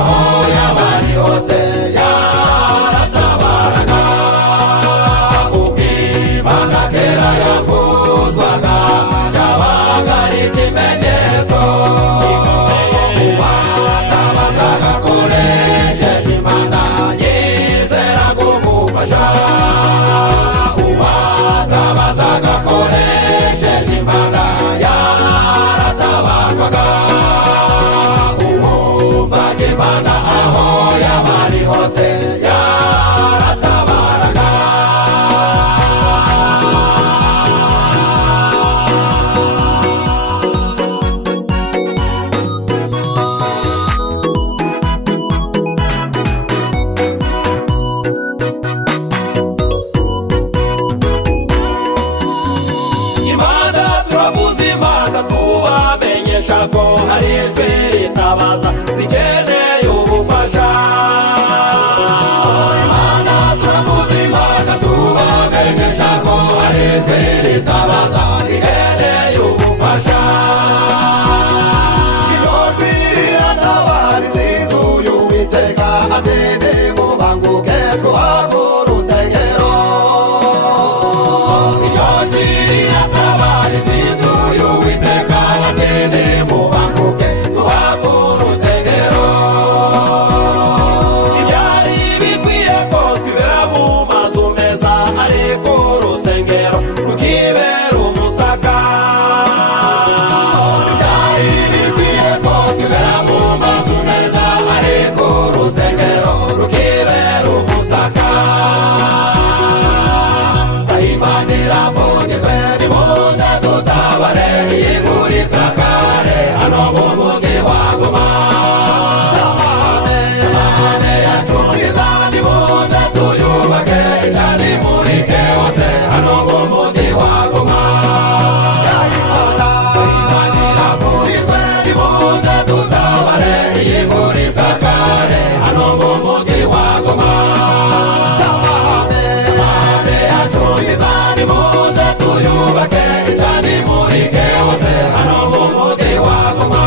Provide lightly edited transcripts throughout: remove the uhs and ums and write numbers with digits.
aho yaba ari hose yaratabaraga. Ubw'Imana kera yavuzwaga cyabaga ari ikimenyetso, uwatabazaga akoresheje Imana yizeraga umufasha. Uwatabazaga akoresheje Imana yaratabarwaga. Uwumvaga Imana aho yaba ari hose yaratabaraga. Imana turavuza Imana tubamenyesha ko hari ijwi ritabaza rikeneye ubufasha. Imana turavuza Imana tubamenyesha ko hari ijwi ritabaza rikeneye ubufasha. Iryo jwi riratabariza inzu y'Uwiteka ati nimubanguke twubake urusengero. Iryo jwi riratabariza inzu y'Uwiteka ati nimubanguke twubake urusengero. Ibyari bikwiye ko twibera mu mazu meza, ariko urusengero rukibera umusaka. Ibyari bikwiye ko twibera mu mazu meza, ariko urusengero rukibera umusaka. Imana iravugijwe nimuze dutabare, iyi nkuru isakare hano mu mugi wa Goma. Imana yacu nziza nimuze tuyubake, cyane imurike hose hano mu mugi wa Goma. Imana iravugijwe nimuze dutabare, iyi nkuru isakare hano mu mugi wa Goma. Nimuze tuyubake, cyane imurike hose hano mu mugi wa Goma.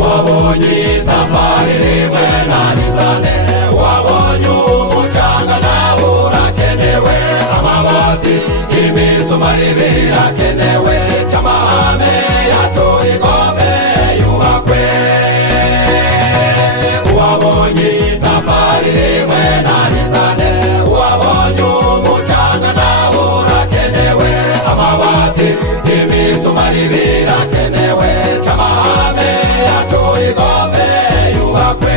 Wabonye itafari rimwe na rizane, wabonye umucanga nawo urakenewe, amabati imisumari birakenewe, cy'amahame yacu igombe yubakwe. Wabonye itafari rimwe na rizane, wabonye umucanga nawo urakenewe, amabati imisumari birakenewe, cy'amahame yacu igombe yubakwe.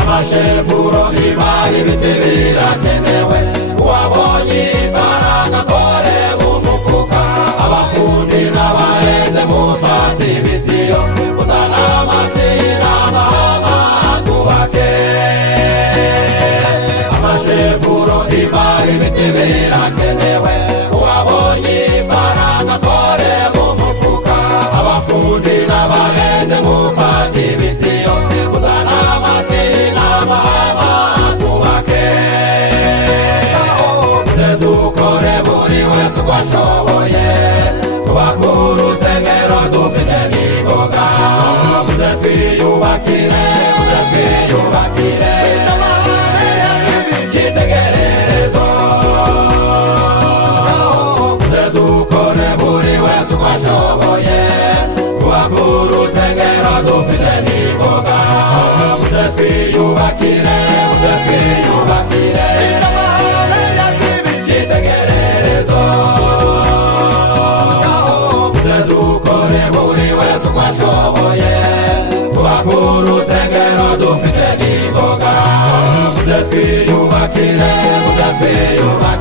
Amashefuro imari ibiti birakenewe, wabonye ifaranga kore mu mufuka, abafundi n'abarende mufata ibitiyo, uzana amasira amahama tubake. Amashefuro imari ibiti birakenewe, wabonye ifaranga kore mu mufuka, abafundi n'abarende mufata ibitiyo, uzana amasira amahama tubake. Muze dukore buri wese uko ashoboye, twubake urusengero dufite n'ingoga. Muze twiyubakire, muze twiyubakire, icyitegererezo. Muze dukore buri wese uko ashoboye, twubake urusengero dufite n'ingoga. Muze twiyubakire, muze twiyubakire, icyitegererezo. Muze dukore buri wese uko ashoboye, twubake urusengero dufite n'ingoga. Muze twiyubakire, muze twiyubakire.